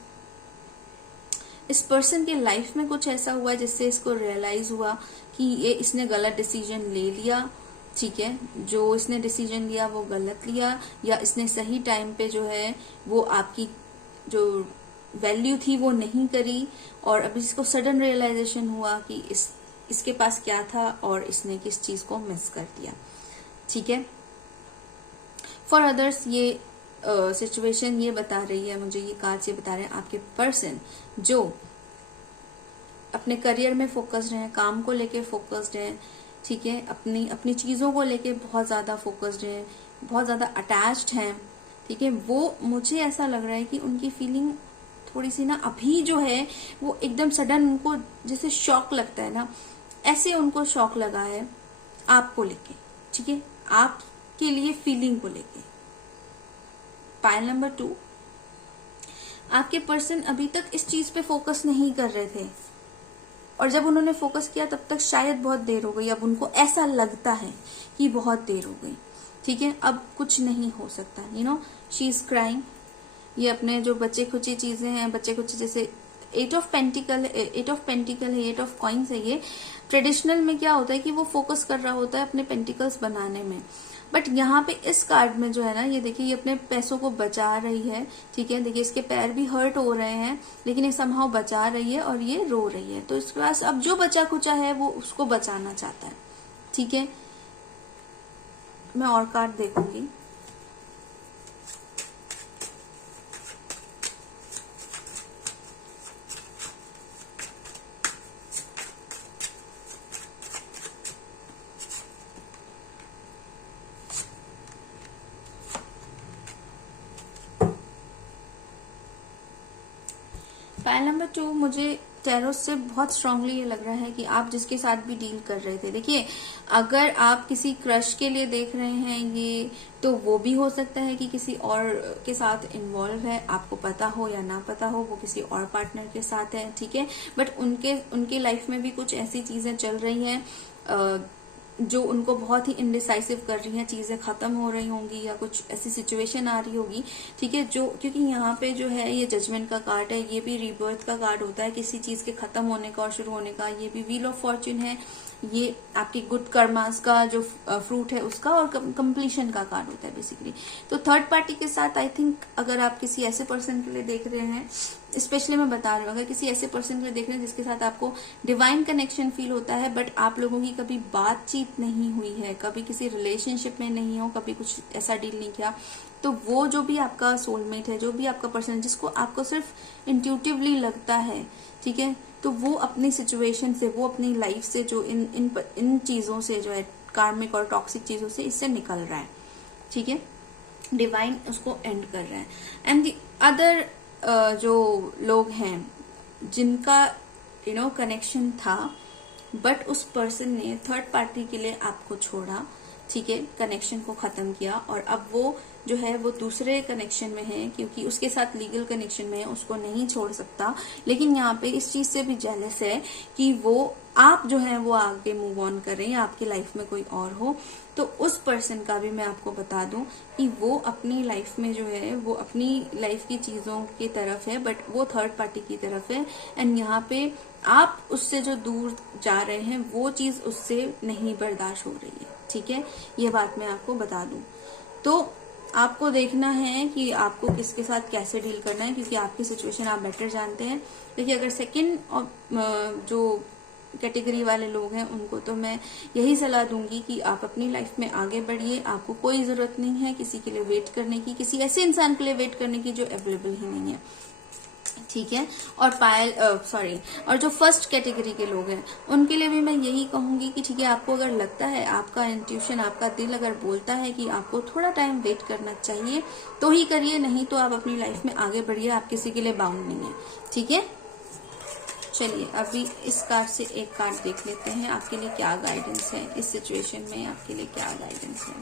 इस पर्सन के लाइफ में कुछ ऐसा हुआ जिससे इसको रियलाइज हुआ कि इसने गलत डिसीजन ले लिया, ठीक है। जो इसने डिसीजन लिया वो गलत लिया, या इसने सही टाइम पे जो है वो आपकी जो वैल्यू थी वो नहीं करी, और अब इसको सडन रियलाइजेशन हुआ कि इसके पास क्या था और इसने किस चीज को मिस कर दिया, ठीक है। फॉर अदर्स ये सिचुएशन ये बता रही है, मुझे ये कार्ड्स ये बता रहे हैं, आपके पर्सन जो अपने करियर में फोकस्ड हैं, काम को लेके फोकस्ड हैं, ठीक है, अपनी चीजों को लेके बहुत ज्यादा फोकस्ड हैं, बहुत ज्यादा अटैच्ड हैं, ठीक है। वो मुझे ऐसा लग रहा है कि उनकी फीलिंग थोड़ी सी ना अभी जो है वो एकदम सडन उनको जैसे शॉक लगता है ना, ऐसे उनको शॉक लगा है आपको लेके, ठीक है, आपके लिए फीलिंग को लेके। पाइल नंबर 2, आपके पर्सन अभी तक इस चीज पे फोकस नहीं कर रहे थे, और जब उन्होंने फोकस किया तब तक शायद बहुत देर हो गई। अब उनको ऐसा लगता है कि बहुत देर हो गई, ठीक है, अब कुछ नहीं हो सकता, शी इज क्राइंग। ये अपने जो बच्चे खुची चीजें हैं, बच्चे खुची जैसे 8 ऑफ पेंटिकल है, 8 ऑफ कॉइन्स है। ये ट्रेडिशनल में क्या होता है कि वो फोकस कर रहा होता है अपने पेंटिकल्स बनाने में, बट यहाँ पे इस कार्ड में जो है ना, ये देखिए, ये अपने पैसों को बचा रही है, ठीक है। देखिए इसके पैर भी हर्ट हो रहे हैं, लेकिन ये समहाउ बचा रही है और ये रो रही है। तो इसके पास अब जो बचा कुचा है वो उसको बचाना चाहता है, ठीक है। मैं और कार्ड देखूंगी। पाइल नंबर 2, मुझे टैरो से बहुत स्ट्रांगली ये लग रहा है कि आप जिसके साथ भी डील कर रहे थे, देखिए अगर आप किसी क्रश के लिए देख रहे हैं ये, तो वो भी हो सकता है कि किसी और के साथ इन्वॉल्व है, आपको पता हो या ना पता हो, वो किसी और पार्टनर के साथ है, ठीक है। बट उनके लाइफ में भी कुछ ऐसी चीजें चल रही हैं जो उनको बहुत ही इनडिसाइसिव कर रही हैं, चीजें खत्म हो रही होंगी या कुछ ऐसी सिचुएशन आ रही होगी, ठीक है। जो क्योंकि यहाँ पे जो है ये जजमेंट का कार्ड है, ये भी रीबर्थ का कार्ड होता है, किसी चीज के खत्म होने का और शुरू होने का। ये भी व्हील ऑफ फॉर्च्यून है, ये आपकी गुड कर्मास का जो फ्रूट है उसका, और कंप्लीशन का कार्ड होता है बेसिकली। तो थर्ड पार्टी के साथ आई थिंक अगर आप किसी ऐसे पर्सन के लिए देख रहे हैं स्पेशली मैं बता रही हूँ, अगर किसी ऐसे पर्सन को देख रहे हैं जिसके साथ आपको डिवाइन कनेक्शन फील होता है, बट आप लोगों की कभी बातचीत नहीं हुई है, कभी किसी रिलेशनशिप में नहीं हो, कभी कुछ ऐसा डील नहीं किया, तो वो जो भी आपका सोलमेट है, जो भी आपका पर्सन है, जिसको आपको सिर्फ इंट्यूटिवली लगता है, ठीक है, तो वो अपनी सिचुएशन से, वो अपनी लाइफ से, जो इन चीजों से, जो है कार्मिक और टॉक्सिक चीजों से, इससे निकल रहा है, ठीक है, डिवाइन उसको एंड कर रहा है। एंड द अदर जो लोग हैं जिनका कनेक्शन था, बट उस पर्सन ने थर्ड पार्टी के लिए आपको छोड़ा, ठीक है, कनेक्शन को खत्म किया, और अब वो जो है वो दूसरे कनेक्शन में है, क्योंकि उसके साथ लीगल कनेक्शन में है, उसको नहीं छोड़ सकता, लेकिन यहाँ पे इस चीज से भी जेलस है कि वो आप जो है वो आगे मूव ऑन कर रहे हैं, आपकी लाइफ में कोई और हो। तो उस पर्सन का भी मैं आपको बता दूं कि वो अपनी लाइफ में जो है वो अपनी लाइफ की चीजों की तरफ है, बट वो थर्ड पार्टी की तरफ है, एंड यहाँ पे आप उससे जो दूर जा रहे हैं वो चीज उससे नहीं बर्दाश्त हो रही है, ठीक है, ये बात मैं आपको बता दूं। तो आपको देखना है कि आपको किसके साथ कैसे डील करना है, क्योंकि आपकी सिचुएशन आप बेटर जानते हैं। देखिए, अगर सेकंड जो कैटेगरी वाले लोग हैं उनको तो मैं यही सलाह दूंगी कि आप अपनी लाइफ में आगे बढ़िए, आपको कोई जरूरत नहीं है किसी के लिए वेट करने की, किसी ऐसे इंसान के लिए वेट करने की जो अवेलेबल ही नहीं है, ठीक है। और और जो फर्स्ट कैटेगरी के लोग हैं उनके लिए भी मैं यही कहूंगी कि ठीक है, आपको अगर लगता है, आपका इंट्यूशन, आपका दिल अगर बोलता है कि आपको थोड़ा टाइम वेट करना चाहिए तो ही करिए, नहीं तो आप अपनी लाइफ में आगे बढ़िए, आप किसी के लिए बाउंड नहीं है, ठीक है। चलिए अभी इस कार्ड से एक कार्ड देख लेते हैं, आपके लिए क्या गाइडेंस है इस सिचुएशन में, आपके लिए क्या गाइडेंस है,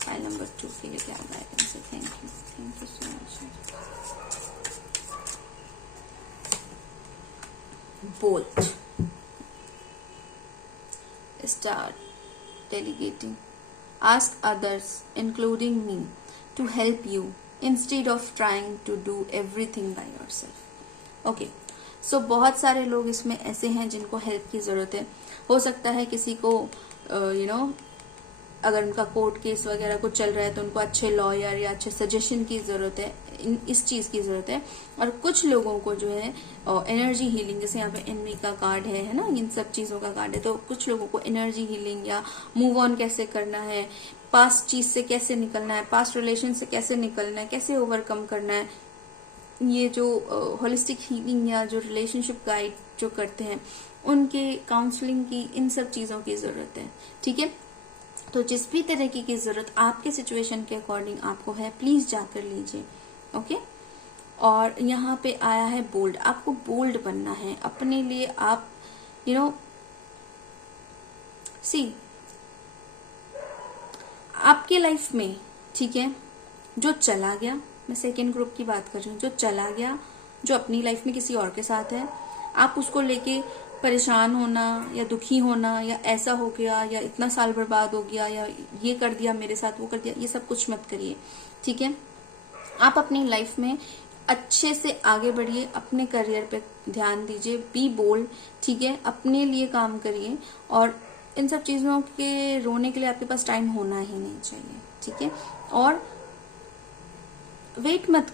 फाइल नंबर 2 के लिए क्या गाइडेंस है। Thank you so much. Bold, start delegating, ask others including me to help you instead of trying to do everything by yourself. Okay, so बहुत सारे लोग इसमें ऐसे हैं जिनको हेल्प की जरूरत है। हो सकता है किसी को अगर उनका कोर्ट केस वगैरह कुछ चल रहा है तो उनको अच्छे लॉयर या अच्छे सजेशन की जरूरत है, इस चीज की जरूरत है। और कुछ लोगों को जो है एनर्जी हीलिंग, जैसे यहाँ पे एनमी का कार्ड है ना, इन सब चीजों का कार्ड है, तो कुछ लोगों को एनर्जी हीलिंग या मूव ऑन कैसे करना है, पास्ट चीज से कैसे निकलना है, पास्ट रिलेशन से कैसे निकलना है, कैसे ओवरकम करना है, ये जो होलिस्टिक हीलिंग या जो रिलेशनशिप गाइड जो करते हैं उनके काउंसलिंग की, इन सब चीजों की जरूरत है, ठीक है। तो जिस भी तरह की जरूरत आपके सिचुएशन के अकॉर्डिंग आपको है, प्लीज जाकर लीजिए, ओके। और यहाँ पे आया है बोल्ड, आपको बोल्ड बनना है अपने लिए। आप सी आपकी लाइफ में, ठीक है, जो चला गया, मैं सेकेंड ग्रुप की बात कर रही हूँ, जो चला गया, जो अपनी लाइफ में किसी और के साथ है, आप उसको लेके परेशान होना या दुखी होना या ऐसा हो गया या इतना साल बर्बाद हो गया या ये कर दिया मेरे साथ, वो कर दिया, ये सब कुछ मत करिए, ठीक है। आप अपनी लाइफ में अच्छे से आगे बढ़िए, अपने करियर पे ध्यान दीजिए, बी बोल्ड, ठीक है, अपने लिए काम करिए, और इन सब चीजों के रोने के लिए आपके पास टाइम होना ही नहीं चाहिए, ठीक है। और वेट मत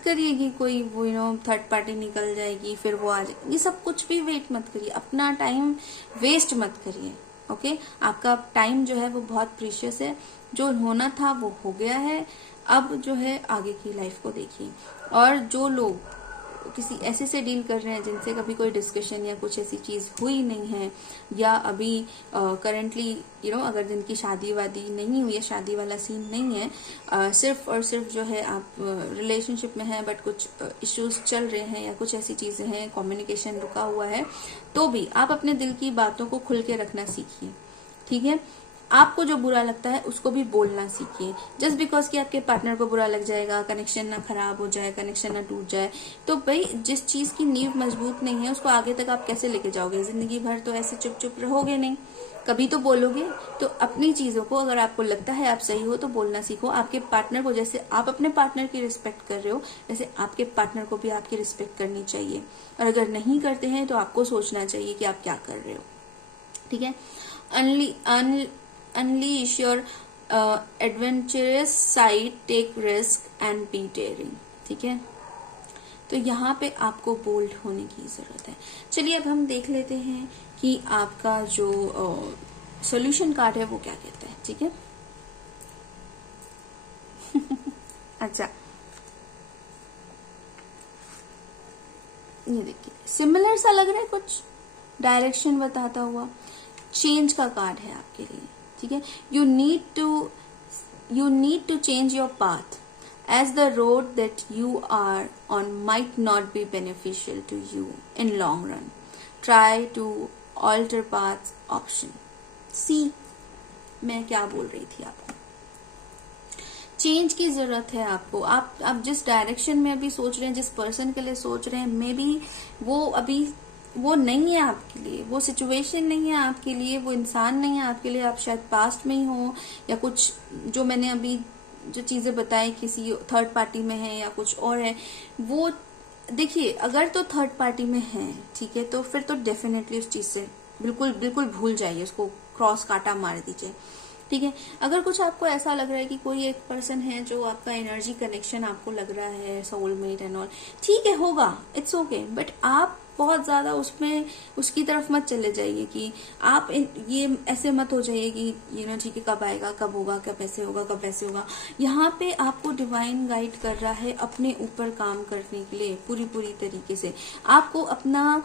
करिए कि कोई वो थर्ड पार्टी निकल जाएगी फिर वो आ जाएगी, ये सब कुछ भी वेट मत करिए, अपना टाइम वेस्ट मत करिए, ओके। आपका टाइम जो है वो बहुत प्रीशियस है, जो होना था वो हो गया है, अब जो है आगे की लाइफ को देखिए। और जो लोग किसी ऐसे से डील कर रहे हैं जिनसे कभी कोई डिस्कशन या कुछ ऐसी चीज हुई नहीं है, या अभी करंटली अगर जिनकी शादी वादी नहीं हुई है, शादी वाला सीन नहीं है, सिर्फ और सिर्फ जो है आप रिलेशनशिप में हैं बट कुछ इश्यूज चल रहे हैं या कुछ ऐसी चीजें हैं, कम्युनिकेशन रुका हुआ है, तो भी आप अपने दिल की बातों को खुल के रखना सीखिए, ठीक है। आपको जो बुरा लगता है उसको भी बोलना सीखिए। जस्ट बिकॉज कि आपके पार्टनर को बुरा लग जाएगा, कनेक्शन ना खराब हो जाए, कनेक्शन ना टूट जाए, तो भाई जिस चीज की नींव मजबूत नहीं है उसको आगे तक आप कैसे लेके जाओगे? जिंदगी भर तो ऐसे चुप चुप रहोगे नहीं, कभी तो बोलोगे। तो अपनी चीजों को, अगर आपको लगता है आप सही हो तो बोलना सीखो। आपके पार्टनर को, जैसे आप अपने पार्टनर की रिस्पेक्ट कर रहे हो, वैसे आपके पार्टनर को भी आपकी रिस्पेक्ट करनी चाहिए। और अगर नहीं करते हैं तो आपको सोचना चाहिए कि आप क्या कर रहे हो, ठीक है। Unleash your adventurous side, take risk and be daring, ठीक है। तो यहाँ पे आपको बोल्ड होने की जरूरत है। चलिए अब हम देख लेते हैं कि आपका जो सॉल्यूशन कार्ड है वो क्या कहता है। ठीक है अच्छा, ये देखिए सिमिलर सा लग रहा है, कुछ डायरेक्शन बताता हुआ। चेंज का कार्ड है आपके लिए। ठीक है, you need to change your path as the road that you are on might not be beneficial to you in long run. Try to alter path option. See, मैं क्या बोल रही थी आपको, चेंज की जरूरत है आपको। आप जिस डायरेक्शन में अभी सोच रहे हैं, जिस पर्सन के लिए सोच रहे हैं, मे बी वो अभी वो नहीं है आपके लिए, वो सिचुएशन नहीं है आपके लिए, वो इंसान नहीं है आपके लिए। आप शायद पास्ट में ही हो, या कुछ जो मैंने अभी जो चीजें बताई किसी थर्ड पार्टी में है या कुछ और है। वो देखिए, अगर तो थर्ड पार्टी में है, ठीक है, तो फिर तो डेफिनेटली उस चीज से बिल्कुल बिल्कुल भूल जाइए, उसको क्रॉस काटा मार दीजिए। ठीक है, अगर कुछ आपको ऐसा लग रहा है कि कोई एक पर्सन है जो आपका एनर्जी कनेक्शन आपको लग रहा है, सोलमेट एंड ऑल, ठीक है, होगा, इट्स ओके, बट आप बहुत ज्यादा उसमें उसकी तरफ मत चले जाइए कि आप ये ऐसे मत हो जाइए कि ठीक है, कब आएगा, कब होगा, कब ऐसे होगा, कब ऐसे होगा। यहाँ पे आपको डिवाइन गाइड कर रहा है अपने ऊपर काम करने के लिए पूरी तरीके से। आपको अपना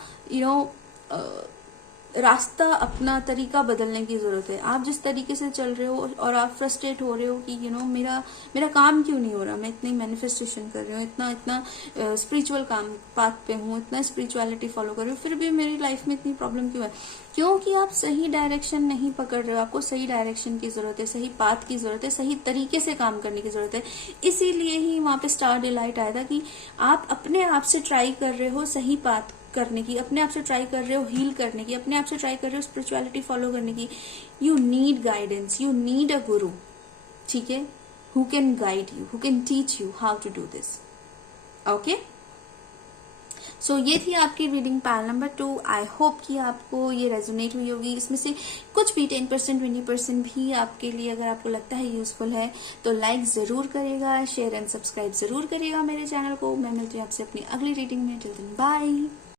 रास्ता, अपना तरीका बदलने की जरूरत है। आप जिस तरीके से चल रहे हो और आप फ्रस्ट्रेट हो रहे हो कि मेरा काम क्यों नहीं हो रहा, मैं इतनी मैनिफेस्टेशन कर रही हूँ, इतना स्पिरिचुअल काम पाथ पे हूँ, इतना स्पिरिचुअलिटी फॉलो कर रही हूँ, फिर भी मेरी लाइफ में इतनी प्रॉब्लम क्यों है? क्योंकि आप सही डायरेक्शन नहीं पकड़ रहे हो। आपको सही डायरेक्शन की जरूरत है, सही पाथ की जरूरत है, सही तरीके से काम करने की जरूरत है। इसीलिए ही वहां पे स्टार डिलाइट आया था कि आप अपने आप से ट्राई कर रहे हो सही पाथ करने की, अपने आप से ट्राई कर रहे हो हील करने की, अपने आप से ट्राई कर रहे हो स्पिरिचुअलिटी फॉलो करने की। You need guidance, you need a guru, ठीक है, who can guide you, who can teach you how to do this. Okay, so ये थी आपकी reading panel number 2। I hope कि आपको ये रेजोनेट हुई होगी। इसमें से कुछ भी 10% 20% भी आपके लिए अगर आपको लगता है यूजफुल है तो लाइक जरूर करेगा, शेयर एंड सब्सक्राइब जरूर करेगा मेरे चैनल को। मैं मिलती हूँ आपसे अपनी अगली रीडिंग में। Till then bye.